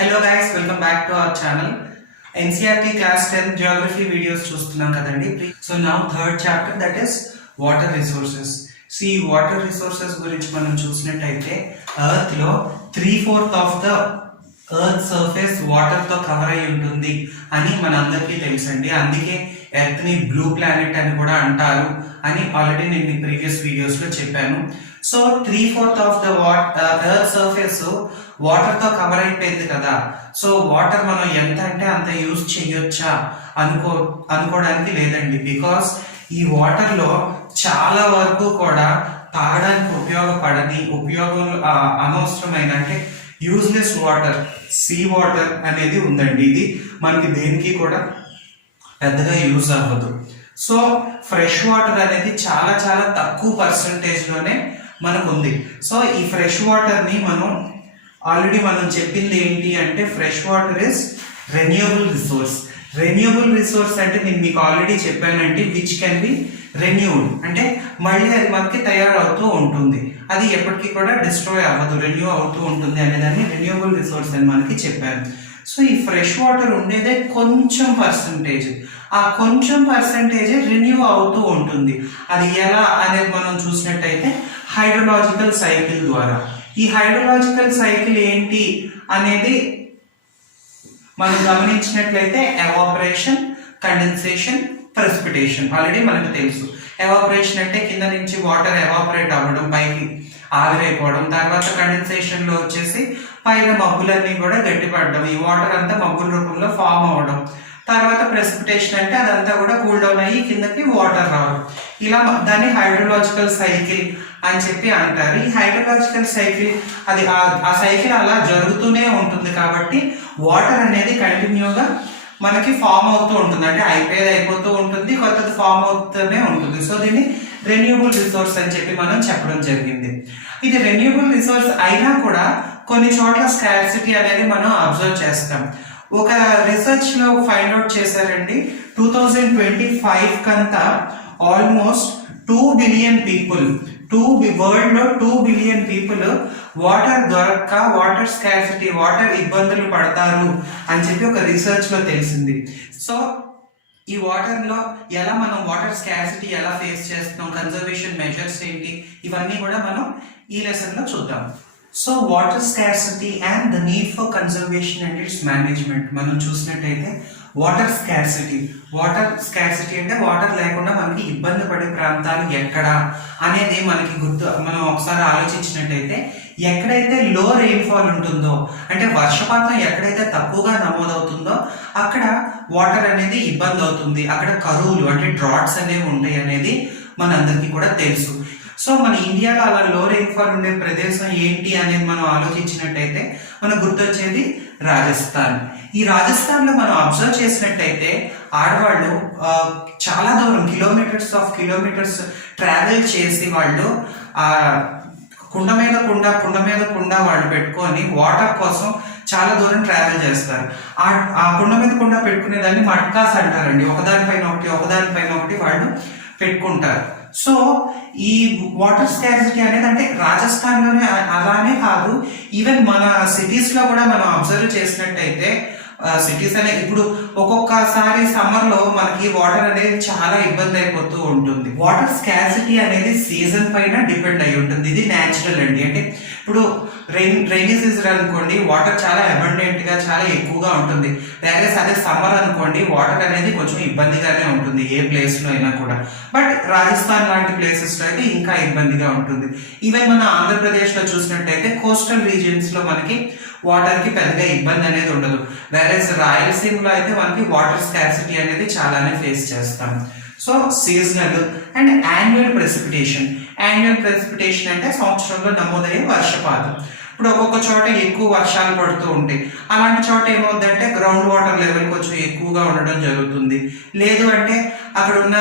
Hello guys, welcome back to our channel. NCERT class 10 geography videos చూస్తున్నాం కదండి. So now third chapter, that is water resources. See, water resources గురించి మనం చూసినట్టయితే earth లో 3/4 of the earth surface water తో cover అయి ఉంటుంది అని మనందరికీ తెలుసండి. అందుకే ఎర్త్ ని బ్లూ ప్లానెట్ అని కూడా అంటారు అని ఆల్రెడీ నేను ప్రీవియస్ వీడియోస్ లో చెప్పాను. So 3/4 of the earth surface water తో కవర్ అయిపోయింది కదా. సో వాటర్ మనం ఎంత అంటే అంత యూజ్ చేయొచ్చా అనుకోవడానికి లేదండి. బికాస్ ఈ వాటర్ లో చాలా వరకు కూడా తాగడానికి ఉపయోగం అనవసరమైన అంటే యూజ్లెస్ వాటర్, సీ వాటర్ అనేది ఉందండి. ఇది మనకి దేనికి కూడా పెద్దగా యూజ్ అవ్వదు. సో ఫ్రెష్ వాటర్ అనేది చాలా చాలా తక్కువ పర్సంటేజ్ లోనే మనకు ఉంది. సో ఈ ఫ్రెష్ వాటర్ ని ఆల్రెడీ మనం చెప్పింది ఏంటి అంటే fresh water is renewable resource. Renewable resource అంటే నేను మీకు ఆల్రెడీ చెప్పానండి, విచ్ కెన్ బి రెన్యూడ్ అంటే మళ్ళీ అది మనకి తయారవుతూ ఉంటుంది, అది ఎప్పటికీ కూడా డిస్ట్రాయ్ అవ్వదు, రెన్యూ అవుతూ ఉంటుంది అనేదాన్ని రెన్యూవబుల్ రిసోర్స్ అని మనకి చెప్పాను. సో ఈ ఫ్రెష్ వాటర్ ఉండేదే కొంచెం పర్సంటేజ్, ఆ కొంచెం పర్సంటేజ్ రెన్యూ అవుతూ ఉంటుంది. అది ఎలా అనేది మనం చూసినట్టయితే హైడ్రోలాజికల్ సైకిల్ ద్వారా. ఈ హైడ్రోలాజికల్ సైకిల్ ఏంటి అనేది మనం గమనించినట్లయితే ఎవాపరేషన్, కండెన్సేషన్, ప్రెసిపిటేషన్ ఆల్రెడీ మనకు తెలుసు. ఎవాపరేషన్ అంటే కింద నుంచి వాటర్ ఎవాపరేట్ అవ్వడం, పైకి ఆవిరైపోవడం. తర్వాత కండెన్సేషన్ లో వచ్చేసి పైన మబ్బులన్నీ కూడా గట్టిపడడం, ఈ వాటర్ అంతా మబ్బుల రూపంలో ఫామ్ అవ్వడం. తర్వాత ప్రెసిపిటేషన్ అంటే అదంతా కూడా కూల్ డౌన్ అయ్యి కిందకి వాటర్ రావడం. ఇలా దాన్ని హైడ్రోలాజికల్ సైకిల్ అని చెప్పి అంటారు. ఈ హైడ్రోలాజికల్ సైకిల్ అది ఆ సైకిల్ అలా జరుగుతూనే ఉంటుంది కాబట్టి వాటర్ అనేది కంటిన్యూగా మనకి ఫామ్ అవుతూ ఉంటుంది, అంటే అయిపోతూ ఉంటుంది, కొత్తది ఫామ్ అవుతూనే ఉంటుంది. సో దీన్ని రెన్యూవబుల్ రిసోర్స్ అని చెప్పి మనం చెప్పడం జరిగింది. ఇది రెన్యూవబుల్ రిసోర్స్ అయినా కూడా కొన్ని చోట్ల స్కార్సిటీ అనేది మనం అబ్జర్వ్ చేస్తాం. ఒక రిసర్చ్ లో ఫైండ్ అవుట్ చేశారండి, 2025 కంతా ఆల్మోస్ట్ 2 బిలియన్ పీపుల్ వరల్డ్ లో 2 బిలియన్ పీపుల్ వాటర్ దొరక్క, వాటర్ స్కార్సిటీ, వాటర్ ఇబ్బందులు పడతారు అని చెప్పి ఒక రీసెర్చ్ లో తెలిసింది. సో ఈ వాటర్ లో ఎలా మనం వాటర్ స్కార్సిటీ ఎలా ఫేస్ చేస్తున్నాం, కన్జర్వేషన్ మెజర్స్ ఏంటి, ఇవన్నీ కూడా మనం ఈ లెసన్ లో చూద్దాం. So water scarcity and the need for conservation and it's management మనం చూసినట్టయితే వాటర్ స్కార్సిటీ అంటే వాటర్ లేకుండా మనకి ఇబ్బంది పడే ప్రాంతాలు ఎక్కడ అనేది మనం ఒకసారి ఆలోచించినట్టయితే ఎక్కడైతే లో రెయిన్ఫాల్ ఉంటుందో అంటే వర్షపాతం ఎక్కడైతే తక్కువగా నమోదవుతుందో అక్కడ వాటర్ అనేది ఇబ్బంది అవుతుంది, అక్కడ కరువులు అంటే డ్రాట్స్ అనేవి ఉంటాయి అనేది మనందరికీ కూడా తెలుసు. సో మన ఇండియాలో అలా లో రెయిన్ఫాల్ ఉండే ప్రదేశం ఏంటి అనేది మనం ఆలోచించినట్టయితే మనకు గుర్తొచ్చేది రాజస్థాన్. ఈ రాజస్థాన్ లో మనం అబ్జర్వ్ చేసినట్టయితే ఆడవాళ్ళు చాలా దూరం కిలోమీటర్స్ ట్రావెల్ చేసి వాళ్ళు కుండ మీద కుండ వాళ్ళు పెట్టుకొని వాటర్ కోసం చాలా దూరం ట్రావెల్ చేస్తారు. ఆ కుండ మీద కుండ పెట్టుకునే దాన్ని మట్కాస్ అంటారండి. ఒకదానిపైన ఒకటి వాళ్ళు పెట్టుకుంటారు. సో ఈ వాటర్ స్కార్సిటీ అనేది అంటే రాజస్థాన్ లోనే అలానే కాదు, ఈవెన్ మన సిటీస్ లో కూడా మనం అబ్జర్వ్ చేసినట్టయితే సిటీస్ అనే ఇప్పుడు ఒక్కొక్కసారి సమ్మర్ లో మనకి వాటర్ అనేది చాలా ఇబ్బంది అయిపోతూ ఉంటుంది. వాటర్ స్కార్సిటీ అనేది సీజన్ పైన డిపెండ్ అయి ఉంటుంది, ఇది న్యాచురల్ అండి. అంటే ఇప్పుడు రైనీ సీజన్ అనుకోండి వాటర్ చాలా అబండెంట్ గా చాలా ఎక్కువగా ఉంటుంది. అదే సమ్మర్ అనుకోండి వాటర్ అనేది కొంచెం ఇబ్బందిగానే ఉంటుంది ఏ ప్లేస్ లో అయినా కూడా. బట్ రాజస్థాన్ లాంటి ప్లేసెస్ లో అయితే ఇంకా ఇబ్బందిగా ఉంటుంది. ఈవెన్ మన ఆంధ్రప్రదేశ్ లో చూసినట్టయితే కోస్టల్ రీజియన్స్ లో మనకి వాటర్ కి పెద్దగా ఇబ్బంది అనేది ఉండదు. రాయలసీమలో అయితే మనకి వాటర్ స్కార్సిటీ అనేది చాలానే ఫేస్ చేస్తాం. So seasonal and annual precipitation అంటే సంవత్సరంలో నమోదయ్యే వర్షపాతం. ఇప్పుడు ఒక్కొక్క చోట ఎక్కువ వర్షాలు పడుతూ ఉంటాయి, అలాంటి చోట ఏమవుతుందంటే గ్రౌండ్ వాటర్ లెవెల్ కొంచెం ఎక్కువగా ఉండడం జరుగుతుంది. లేదు అంటే అక్కడ ఉన్న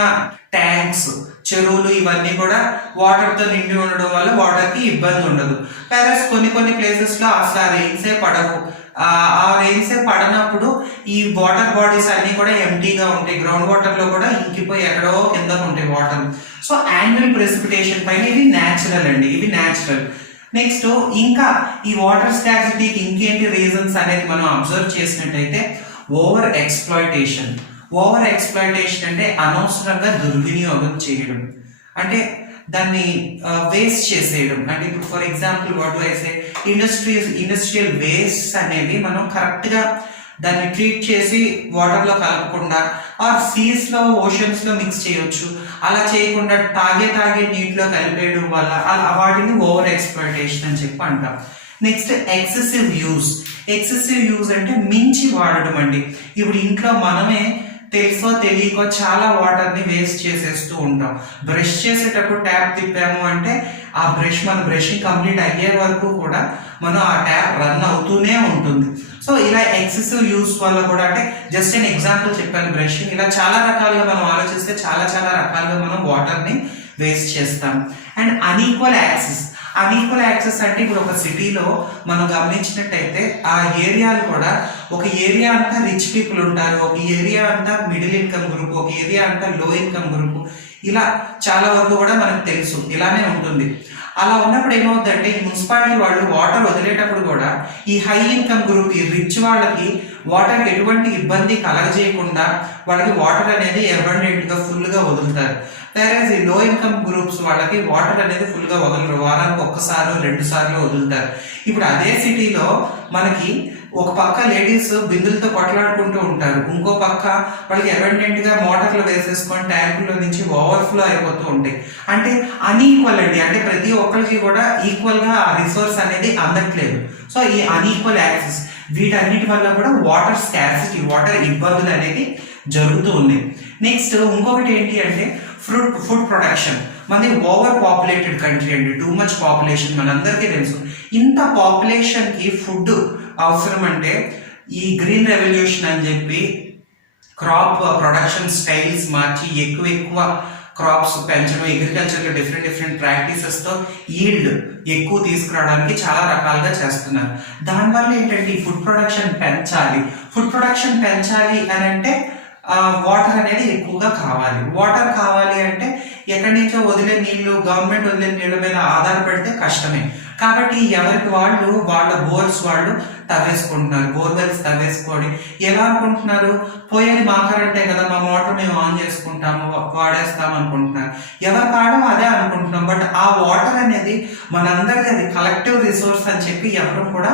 ట్యాంక్స్, చెరువులు ఇవన్నీ కూడా వాటర్ తో నిండి ఉండడం వల్ల వాటర్ కి ఇబ్బంది ఉండదు. కొన్ని ప్లేసెస్ లో అసలు ఆ రెయిన్సే పడవు. ఆ రెయిన్సే పడనప్పుడు ఈ వాటర్ బాడీస్ అన్ని కూడా ఎంటీగా ఉంటాయి, గ్రౌండ్ వాటర్ లో కూడా ఇంకిపోయి ఎక్కడో కింద ఉంటాయి వాటర్. సో యాన్యువల్ ప్రెసిపిటేషన్ పైన ఇది న్యాచురల్ అండి, ఇవి న్యాచురల్. నెక్స్ట్ ఇంకా ఈ వాటర్ స్కార్సిటీకి ఇంకేంటి రీజన్స్ అనేది మనం అబ్జర్వ్ చేసినట్టయితే ఓవర్ ఎక్స్ప్లాయిటేషన్. ఓవర్ ఎక్స్ప్లాయిటేషన్ అంటే అనవసరంగా దుర్వినియోగం చేయడం, అంటే దాన్ని వేస్ట్ చేసేయడం. అంటే ఇప్పుడు for example what I say industrial waste అనేవి మనం కరెక్ట్గా దాన్ని ట్రీట్ చేసి వాటర్లో కలపకుండా ఆర్ సీస్లో ఓషన్స్లో మిక్స్ చేయొచ్చు. అలా చేయకుండా తాగే నీటిలో కలిపేయడం వల్ల అలా వాటిని ఓవర్ ఎక్స్ప్లాయిటేషన్ అని చెప్పి అంటాం. Next excessive use. Excessive use అంటే మించి వాడడం అండి. ఇప్పుడు ఇంట్లో మనమే తెలుసో తెలియకో చాలా వాటర్ని వేస్ట్ చేసేస్తూ ఉంటాం. బ్రష్ చేసేటప్పుడు ట్యాప్ తిప్పాము అంటే ఆ మన బ్రషింగ్ కంప్లీట్ అయ్యే వరకు కూడా మనం ఆ ట్యాప్ రన్ అవుతూనే ఉంటుంది. సో ఇలా ఎక్సెసివ్ యూస్ వల్ల కూడా, అంటే జస్ట్ నేను ఎగ్జాంపుల్ చెప్పాను బ్రషింగ్, ఇలా చాలా రకాలుగా మనం ఆలోచిస్తే చాలా రకాలుగా మనం వాటర్ని వేస్ట్ చేస్తాం. And unequal access. Unequal access అంటే ఇప్పుడు ఒక సిటీలో మనం గమనించినట్టయితే ఆ ఏరియాలు కూడా, ఒక ఏరియా అంతా రిచ్ పీపుల్ ఉంటారు, ఒక ఏరియా అంతా మిడిల్ ఇన్కమ్ గ్రూప్, ఒక ఏరియా అంతా లో ఇన్కమ్ గ్రూప్, ఇలా చాలా వరకు కూడా మనకు తెలుసు ఇలానే ఉంటుంది. అలా ఉన్నప్పుడు ఏమవుతుందంటే ఈ మున్సిపాలిటీ వాళ్ళు వాటర్ వదిలేటప్పుడు కూడా ఈ హై ఇన్కమ్ గ్రూప్, ఈ రిచ్ వాళ్ళకి వాటర్ ఎటువంటి ఇబ్బంది కలగజేయకుండా వాళ్ళకి వాటర్ అనేది అబండెంట్గా ఫుల్గా వదులుతారు. వేరేజ్ ఈ లో ఇన్కమ్ గ్రూప్స్ వాళ్ళకి వాటర్ అనేది ఫుల్గా వదలరు, వారానికి 1 సార్లు 2 సార్లు వదులుతారు. ఇప్పుడు అదే సిటీలో మనకి ఒక పక్క లేడీస్ బిందులతో కొట్లాడుకుంటూ ఉంటారు, ఇంకో పక్క వాళ్ళకి అబండెంట్ గా మోటార్లు వేసేసుకొని ట్యాంకుల్లో నుంచి ఓవర్ఫ్లో అయిపోతూ ఉంటాయి. అంటే అన్ఈక్వల్ అండి, అంటే ప్రతి ఒక్కరికి కూడా ఈక్వల్ గా ఆ రిసోర్స్ అనేది అందట్లేదు. సో ఈ అన్ఈక్వల్ యాక్సెస్, వీటన్నిటి వల్ల కూడా వాటర్ స్కార్సిటీ, వాటర్ ఇబ్బందులు అనేది జరుగుతూ ఉన్నాయి. నెక్స్ట్ ఇంకొకటి ఏంటి అంటే ఫుడ్ ప్రొడక్షన్. మనది ఓవర్ పాపులేటెడ్ కంట్రీ అండి, టూ మచ్ పాపులేషన్. మనందరికీ తెలుసు ఇంత పాపులేషన్ కి ఫుడ్ అవసరం. అంటే ఈ గ్రీన్ రెవల్యూషన్ అని చెప్పి క్రాప్ ప్రొడక్షన్ స్టైల్స్ మార్చి ఎక్కువ క్రాప్స్ పెంచడం, అగ్రికల్చర్లో డిఫరెంట్ ప్రాక్టీసెస్తో ఈల్డ్ ఎక్కువ తీసుకురావడానికి చాలా రకాలుగా చేస్తున్నారు. దానివల్ల ఏంటంటే ఈ ఫుడ్ ప్రొడక్షన్ పెంచాలి. ఫుడ్ ప్రొడక్షన్ పెంచాలి అని అంటే వాటర్ అనేది ఎక్కువగా కావాలి. వాటర్ కావాలి అంటే ఎక్కడి నుంచో వదిలే నీళ్లు, గవర్నమెంట్ వదిలే నీళ్ళ మీద ఆధారపడితే కష్టమే. కాబట్టి ఎవరికి వాళ్ళు వాళ్ళ బోర్స్ వాళ్ళు తవ్వేసుకుంటున్నారు, బోర్వెల్స్ తవ్వేసుకోండి. ఎలా అనుకుంటున్నారు, పోయేది మా కరెంటే కదా, మా మోటార్ మేము ఆన్ చేసుకుంటాము వాడేస్తాం అనుకుంటున్నారు. ఎవరి కాడో అదే అనుకుంటున్నాం. బట్ ఆ వాటర్ అనేది మనందరిది, అది కలెక్టివ్ రిసోర్స్ అని చెప్పి ఎవరు కూడా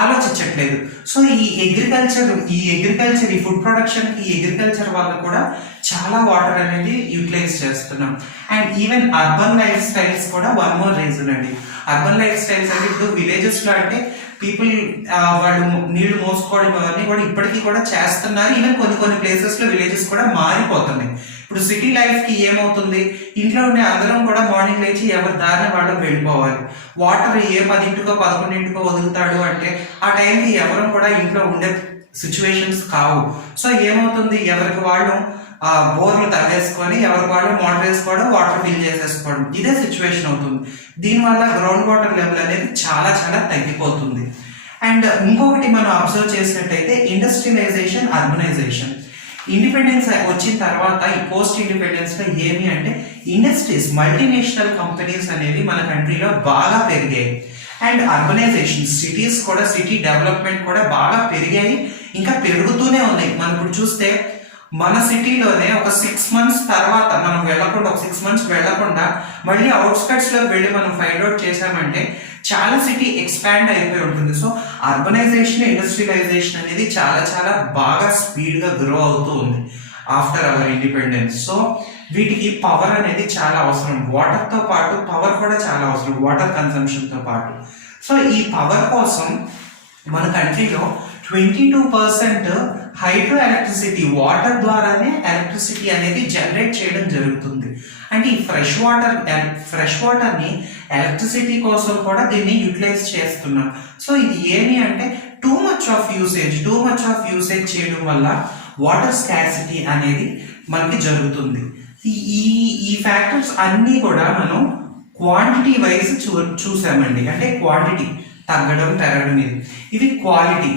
ఆలోచించట్లేదు. సో ఈ అగ్రికల్చర్ ఈ ఫుడ్ ప్రొడక్షన్ కి అగ్రికల్చర్ వల్ల కూడా చాలా వాటర్ అనేది యూటిలైజ్ చేస్తున్నాం. And even urban life styles కూడా వన్ మోర్ రీజన్ అండి. అర్బన్ లైఫ్ స్టైల్స్ అంటే ఇప్పుడు విలేజెస్ లో అంటే పీపుల్ వాళ్ళు నీళ్లు మోసుకోవడం అవన్నీ కూడా ఇప్పటికీ కూడా చేస్తున్నారు. ఈవెన్ కొన్ని ప్లేసెస్ లో విలేజెస్ కూడా మారిపోతున్నాయి. ఇప్పుడు సిటీ లైఫ్ కి ఏమవుతుంది, ఇంట్లో ఉండే అందరం కూడా మార్నింగ్ లేచి ఎవరి దారిని వాళ్ళు వెళ్ళిపోవాలి. వాటర్ 10ంటికో 11ంటికో వదులుతాడు అంటే ఆ టైంకి ఎవరు కూడా ఇంట్లో ఉండే సిచ్యువేషన్స్ కావు. సో ఏమవుతుంది, ఎవరికి వాళ్ళు బోర్లు తవ్వేసుకొని ఎవరికి వాళ్ళు మోటార్ వేసుకోవడం, వాటర్ ఫిల్ చేసేసుకోవడం, ఇదే సిచ్యువేషన్ అవుతుంది. దీనివల్ల గ్రౌండ్ వాటర్ లెవెల్ అనేది చాలా తగ్గిపోతుంది. అండ్ ఇంకొకటి మనం అబ్జర్వ్ చేసినట్టయితే ఇండస్ట్రియలైజేషన్, అర్బనైజేషన్. ఇండిపెండెన్స్ వచ్చిన తర్వాత ఈ పోస్ట్ ఇండిపెండెన్స్ లో ఏమి అంటే ఇండస్ట్రీస్, మల్టీనేషనల్ కంపెనీస్ అనేవి మన కంట్రీలో బాగా పెరిగాయి. అండ్ అర్బనైజేషన్, సిటీస్ కూడా, సిటీ డెవలప్మెంట్ కూడా బాగా పెరిగాయి, ఇంకా పెరుగుతూనే ఉన్నాయి. మనం ఇప్పుడు చూస్తే మన సిటీలోనే ఒక 6 months తర్వాత మనం వెళ్ళకుండా, ఒక 6 months వెళ్ళకుండా మళ్ళీ అవుట్స్కట్స్ లోకి వెళ్ళి మనం ఫైండ్ అవుట్ చేసామంటే చాలా సిటీ ఎక్స్పాండ్ అయిపోయి ఉంటుంది. సో అర్బనైజేషన్, ఇండస్ట్రియలైజేషన్ అనేది చాలా బాగా స్పీడ్ గా గ్రో అవుతూ ఉంది ఆఫ్టర్ అవర్ ఇండిపెండెన్స్. సో వీటికి పవర్ అనేది చాలా అవసరం. వాటర్ తో పాటు పవర్ కూడా చాలా అవసరం, వాటర్ కన్సంప్షన్ తో పాటు. సో ఈ పవర్ కోసం మన కంట్రీలో 22% హైడ్రో ఎలక్ట్రిసిటీ, వాటర్ ద్వారానే ఎలక్ట్రిసిటీ అనేది జనరేట్ చేయడం జరుగుతుంది. అంటే ఈ ఫ్రెష్ వాటర్ ని ఎలక్ట్రిసిటీ కోసం కూడా దీన్ని యూటిలైజ్ చేస్తున్నాం. సో ఇది ఏమి అంటే టూ మచ్ ఆఫ్ యూసేజ్ చేయడం వల్ల వాటర్ స్కార్సిటీ అనేది మనకి జరుగుతుంది. ఈ ఫ్యాక్టర్స్ అన్నీ కూడా మనం క్వాంటిటీ వైజ్ చూసామండి. అంటే క్వాంటిటీ తగ్గడం, పెరగడం, ఇది క్వాలిటీ.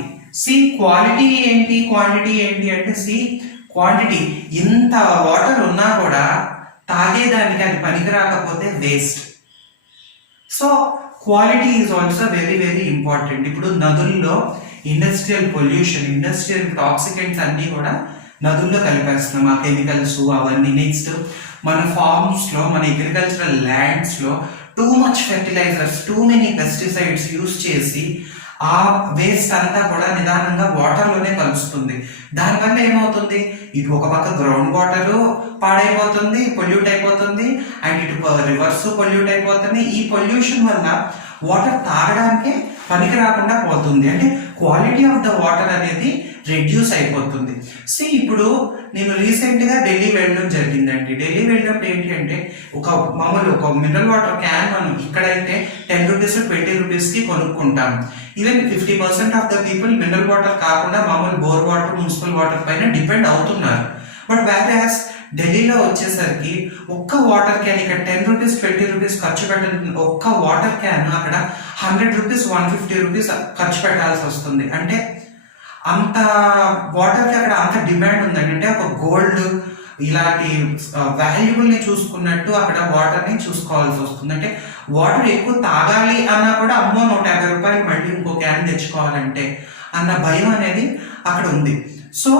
క్వాలిటీ ఏంటి, క్వాంటిటీ ఏంటి అంటే క్వాంటిటీ ఇంత వాటర్ ఉన్నా కూడా తాగేదానికి అది పనికి రాకపోతే waste. So quality is also very very important. ఇప్పుడు నదుల్లో ఇండస్ట్రియల్ పొల్యూషన్, ఇండస్ట్రియల్ టాక్సికెంట్స్ అన్నీ కూడా నదుల్లో కలిపేస్తున్నాం, ఆ కెమికల్స్ అవన్నీ. నెక్స్ట్ మన ఫార్మ్స్ లో, మన అగ్రికల్చరల్ ల్యాండ్స్ లో too much fertilizers, too many pesticides use చేసి ఆ వేస్ట్ అంతా కూడా నిదానంగా వాటర్ లోనే కలుస్తుంది. దానివల్ల ఏమవుతుంది, ఇటు ఒక పక్క గ్రౌండ్ వాటర్ పాడైపోతుంది, పొల్యూట్ అయిపోతుంది, అండ్ ఇటు రివర్స్ పొల్యూట్ అయిపోతుంది. ఈ పొల్యూషన్ వల్ల వాటర్ తాగడానికే పనికి రాకుండా పోతుంది. అంటే క్వాలిటీ ఆఫ్ ద వాటర్ అనేది రెడ్యూస్ అయిపోతుంది. ఇప్పుడు నేను రీసెంట్ గా ఢిల్లీ వెళ్ళడం జరిగిందండి. ఢిల్లీ వెళ్ళినప్పుడు ఏంటి అంటే ఒక మినరల్ వాటర్ క్యాన్ మనం ఇక్కడైతే 10 రూపీస్ 20 రూపీస్ కి కొనుక్కుంటాం. Even 50% of the people mineral water కాకుండా మామూలు బోర్ వాటర్, మున్సిపల్ వాటర్ పైన డిపెండ్ అవుతున్నారు. బట్ వేరాస్ ఢిల్లీలో వచ్చేసరికి ఒక్క వాటర్ క్యాన్ ఇక్కడ 10 రూపీస్ 20 రూపీస్ ఖర్చు పెట్టాలి, ఒక్క వాటర్ క్యాన్ అక్కడ 100 రూపీస్ 150 రూపీస్ ఖర్చు పెట్టాల్సి వస్తుంది. అంటే అంత వాటర్ కి అక్కడ అంత డిమాండ్ ఉందండి. అంటే ఒక గోల్డ్ ఇలాంటి వాల్యుబుల్ ని చూసుకున్నట్టు అక్కడ వాటర్ ని చూసుకోవాల్సి వస్తుంది. అంటే వాటర్ ఎక్కువ తాగాలి అన్నా కూడా అమ్మో 150 రూపాయలు మళ్ళీ ఇంకో క్యాన్ తెచ్చుకోవాలంటే అన్న భయం అనేది అక్కడ ఉంది. సో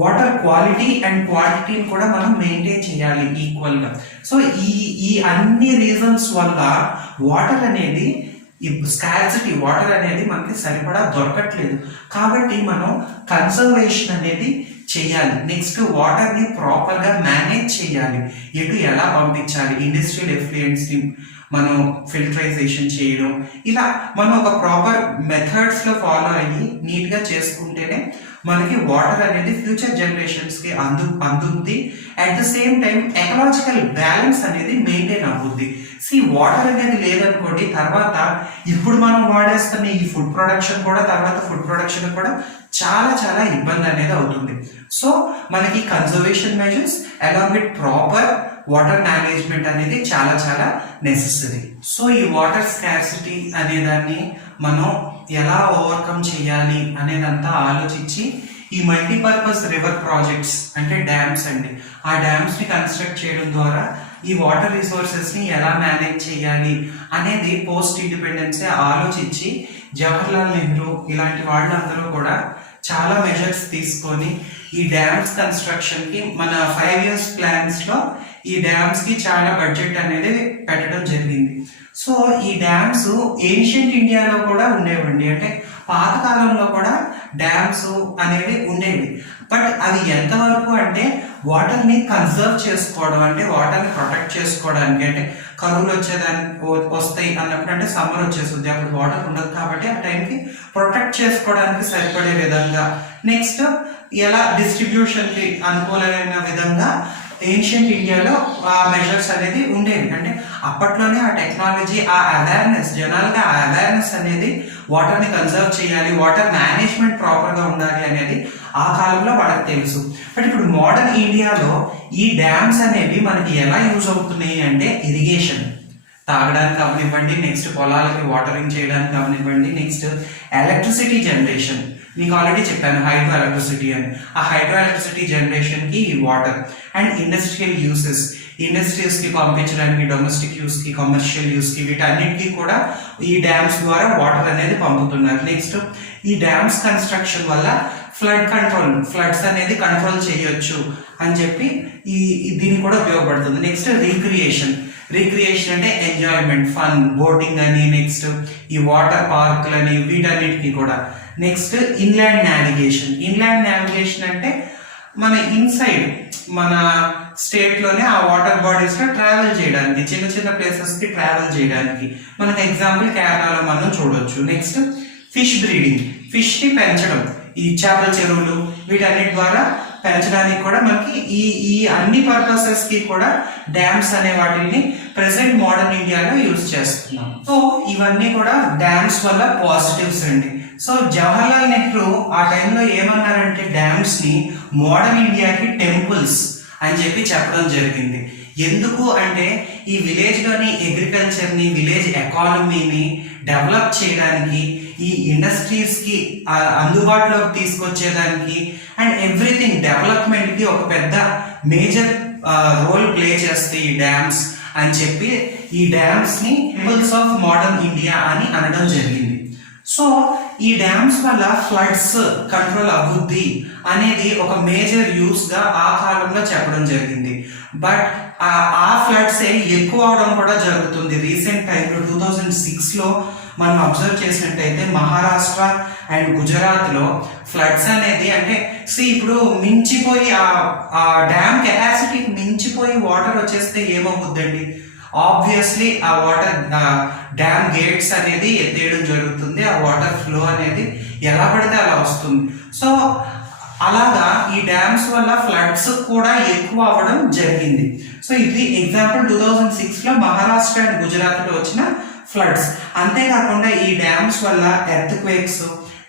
వాటర్ క్వాలిటీ అండ్ క్వాంటిటీని కూడా మనం మెయింటైన్ చేయాలి ఈక్వల్ గా. సో ఈ అన్ని రీజన్స్ వల్ల వాటర్ అనేది, ఈ స్కార్సిటీ వాటర్ అనేది మనకి సరిపడా దొరకట్లేదు. కాబట్టి మనం కన్సర్వేషన్ అనేది చేయాలి. నెక్స్ట్ వాటర్ ని ప్రాపర్ గా మేనేజ్ చేయాలి. ఎటు ఎలా పంపించాలి, ఇండస్ట్రియల్ ఎఫ్లూయెంట్స్ ని మనం ఫిల్టరైజేషన్ చేయడం, ఇలా మనం ఒక ప్రాపర్ మెథడ్స్ లో ఫాలో అయ్యి నీట్ గా చేసుకుంటేనే మనకి వాటర్ అనేది ఫ్యూచర్ జనరేషన్స్ కి అందుతుంది. At the same time ecological balance అనేది మెయింటైన్ అవుతుంది. వాటర్ అనేది లేదనుకోండి, తర్వాత ఇప్పుడు మనం వాడేస్తున్న ఈ ఫుడ్ ప్రొడక్షన్ కూడా, తర్వాత ఫుడ్ ప్రొడక్షన్ కూడా చాలా చాలా ఇబ్బంది అనేది అవుతుంది. సో మనకి conservation measures along with proper water management అనేది చాలా చాలా నెసెసరీ. సో ఈ వాటర్ స్కార్సిటీ అనే దాన్ని మనం ఎలా ఓవర్కమ్ చేయాలి అనేదంతా ఆలోచించి ఈ మల్టీపర్పస్ రివర్ ప్రాజెక్ట్స్ అంటే డ్యామ్స్ అండి, ఆ డ్యామ్స్ ని కన్స్ట్రక్ట్ చేయడం ద్వారా ఈ వాటర్ రిసోర్సెస్ ని ఎలా మేనేజ్ చేయాలి అనేది పోస్ట్ ఇండిపెండెన్సే ఆలోచించి జవహర్లాల్ నెహ్రూ ఇలాంటి వాళ్ళందరూ కూడా చాలా మెజర్స్ తీసుకొని ఈ డ్యామ్స్ కన్స్ట్రక్షన్ కి మన 5 years ప్లాన్స్ లో ఈ డ్యామ్స్ కి చాలా బడ్జెట్ అనేది పెట్టడం జరిగింది. సో ఈ డ్యామ్స్ ఏన్షియంట్ ఇండియాలో కూడా ఉండేవండి. అంటే పాతకాలంలో కూడా డ్యామ్స్ అనేవి ఉండేవి. బట్ అవి ఎంతవరకు అంటే వాటర్ ని కన్సర్వ్ చేసుకోవడం, అంటే వాటర్ ని ప్రొటెక్ట్ చేసుకోవడానికి, అంటే కరువులు వస్తాయి అన్నప్పుడు, అంటే సమ్మర్ వచ్చేస్తుంది అప్పుడు వాటర్ ఉండదు కాబట్టి ఆ టైంకి ప్రొటెక్ట్ చేసుకోవడానికి సరిపడే విధంగా, నెక్స్ట్ ఎలా డిస్ట్రిబ్యూషన్ కి అనుకూలమైన విధంగా ఏన్షియంట్ ఇండియాలో ఆ మెజర్స్ అనేది ఉండేవి. అంటే అప్పట్లోనే ఆ టెక్నాలజీ, ఆ అవేర్నెస్, జనాలుగా ఆ అవేర్నెస్ అనేది వాటర్ ని కన్సర్వ్ చేయాలి, వాటర్ మేనేజ్మెంట్ ప్రాపర్ గా ఉండాలి అనేది ఆ కాలంలో వాళ్ళకి తెలుసు. బట్ ఇప్పుడు మోడర్న్ ఇండియాలో ఈ డ్యామ్స్ అనేవి మనకి ఎలా యూజ్ అవుతున్నాయి అంటే ఇరిగేషన్, తాగడానికి అవనివ్వండి, నెక్స్ట్ పొలాలకి వాటరింగ్ చేయడానికి అవనివ్వండి, నెక్స్ట్ ఎలక్ట్రిసిటీ జనరేషన్, మీకు ఆల్రెడీ చెప్పాను హైడ్రో ఎలక్ట్రిసిటీ అని, ఆ హైడ్రో ఎలక్ట్రిసిటీ జనరేషన్ కి ఈ water, and industrial uses, industries కి పంపించడానికి, డొమెస్టిక్ యూస్ కి, కమర్షియల్ యూస్ కి, వీటన్నిటికీ కూడా ఈ డ్యామ్స్ ద్వారా వాటర్ అనేది పంపుతున్నారు. నెక్స్ట్ ఈ డ్యామ్స్ కన్స్ట్రక్షన్ వల్ల ఫ్లడ్స్ అనేది కంట్రోల్ చేయొచ్చు అని చెప్పి దీనికి కూడా ఉపయోగపడుతుంది. నెక్స్ట్ రీక్రియేషన్ అంటే ఎంజాయ్మెంట్, ఫన్, బోటింగ్ అని, నెక్స్ట్ ఈ వాటర్ పార్క్లని, వీటన్నిటికీ కూడా. నెక్స్ట్ ఇన్లాండ్ నావిగేషన్ అంటే మన ఇన్సైడ్ మన స్టేట్ లోనే ఆ వాటర్ బాడీస్ లో ట్రావెల్ చేయడానికి, చిన్న చిన్న ప్లేసెస్ కి ట్రావెల్ చేయడానికి, మనకు ఎగ్జాంపుల్ కేరళలో మనం చూడొచ్చు. నెక్స్ట్ ఫిష్ బ్రీడింగ్, ఫిష్ ని పెంచడం, ఈ చేపల చెరువులు వీటన్నిటి ద్వారా పెంచడానికి కూడా మనకి ఈ అన్ని పర్పసెస్ కి కూడా డ్యామ్స్ అనే వాటిని ప్రెసెంట్ మోడర్న్ ఇండియాలో యూజ్ చేస్తున్నాం. సో ఇవన్నీ కూడా డ్యామ్స్ వల్ల పాజిటివ్స్ అండి. సో జవహర్లాల్ నెహ్రూ ఆ టైంలో ఏమన్నారంటే డ్యామ్స్ ని మోడర్న్ ఇండియాకి టెంపుల్స్ అని చెప్పి చెప్పడం జరిగింది. ఎందుకు అంటే ఈ విలేజ్ లోని అగ్రికల్చర్ ని, విలేజ్ ఎకానమీని డెవలప్ చేయడానికి, ఈ ఇండస్ట్రీస్ కి అందుబాటులోకి తీసుకొచ్చేదానికి, అండ్ ఎవ్రీథింగ్ డెవలప్మెంట్ కి ఒక పెద్ద మేజర్ రోల్ ప్లే చేస్తాయి ఈ డ్యామ్స్ అని చెప్పి ఈ డ్యామ్స్ ని టెంపుల్స్ ఆఫ్ మోడర్న్ ఇండియా అని అనడం జరిగింది. సో ఈ డ్యామ్స్ వల్ల ఫ్లడ్స్ కంట్రోల్ అవ్వుద్ది అనేది ఒక మేజర్ యూస్ గా ఆ కాలంలో చెప్పడం జరిగింది. బట్ ఆ ఫ్లడ్స్ ఎక్కువ అవడం కూడా జరుగుతుంది. రీసెంట్ టైంలో 2006లో మనం అబ్జర్వ్ చేసినట్టయితే మహారాష్ట్ర అండ్ గుజరాత్ లో ఫ్లడ్స్ అనేది అంటే ఇప్పుడు మించిపోయి ఆ డ్యామ్ కెపాసిటీకి మించిపోయి వాటర్ వచ్చేస్తే ఏమవుద్దండి, ఆబ్వియస్లీ ఆ వాటర్ డ్యామ్ గేట్స్ అనేది ఎత్తేయడం జరుగుతుంది. ఆ వాటర్ ఫ్లో అనేది ఎలా పడితే అలా వస్తుంది. సో అలాగా ఈ డ్యామ్స్ వల్ల ఫ్లడ్స్ కూడా ఎక్కువ అవ్వడం జరిగింది. సో ఇది ఎగ్జాంపుల్ 2006లో మహారాష్ట్ర అండ్ గుజరాత్ లో వచ్చిన ఫ్లడ్స్. అంతేకాకుండా ఈ డ్యామ్స్ వల్ల earth quakes,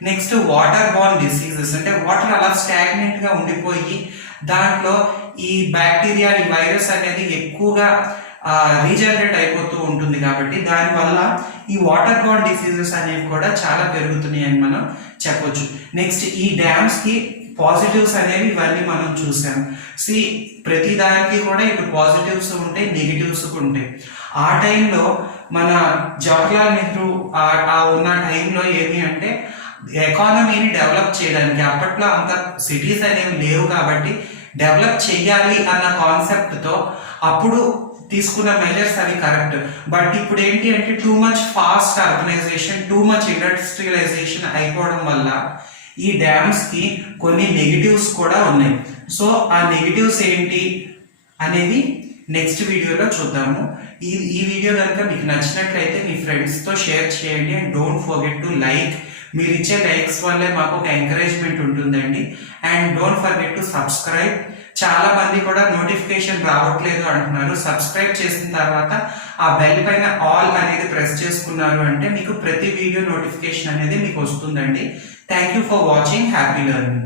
next water borne diseases, అంటే వాటర్ అలా స్టాగ్నెంట్ గా ఉండిపోయి దాంట్లో ఈ బ్యాక్టీరియా, ఈ వైరస్ అనేది ఎక్కువగా రీజనరేట్ అయిపోతూ ఉంటుంది. కాబట్టి దానివల్ల ఈ వాటర్ బోర్న్ డిసీజెస్ అనేవి కూడా చాలా పెరుగుతున్నాయి అని మనం చెప్పొచ్చు. నెక్స్ట్ ఈ డ్యామ్స్ కి పాజిటివ్స్ అనేవి ఇవన్నీ మనం చూసాం. ప్రతి దానికి కూడా ఇటు పాజిటివ్స్ ఉంటాయి, నెగిటివ్స్ ఉంటాయి. ఆ టైంలో మన జవహర్లాల్ నెహ్రూ ఉన్న టైంలో ఏమి అంటే ఎకానమీని డెవలప్ చేయడానికి, అప్పట్లో అంత సిటీస్ అనేవి లేవు కాబట్టి డెవలప్ చెయ్యాలి అన్న కాన్సెప్ట్తో అప్పుడు తీసుకున్న మెజర్స్ అవి కరెక్ట్. బట్ ఇప్పుడు ఏంటి అంటే too much fast urbanization, too much industrialization అయిపోవడం వల్ల ఈ డ్యామ్స్ కి కొన్ని నెగిటివ్స్ కూడా ఉన్నాయి. సో ఆ నెగిటివ్స్ ఏంటి అనేది నెక్స్ట్ వీడియోలో చూద్దాము. ఈ వీడియో కనుక మీకు నచ్చినట్లయితే మీ ఫ్రెండ్స్తో షేర్ చేయండి. And don't forget to like. మీరు ఇచ్చే లైక్స్ వల్లే మాకు ఒక ఎంకరేజ్మెంట్ ఉంటుందండి. And don't forget to subscribe. చాలా మంది కూడా నోటిఫికేషన్ రావట్లేదు అంటున్నారు. సబ్స్క్రైబ్ చేసిన తర్వాత ఆ బెల్ పైన ఆల్ అనేది ప్రెస్ చేసుకున్నారు అంటే మీకు ప్రతి వీడియో నోటిఫికేషన్ అనేది మీకు వస్తుందండి. Thank you for watching. Happy learning.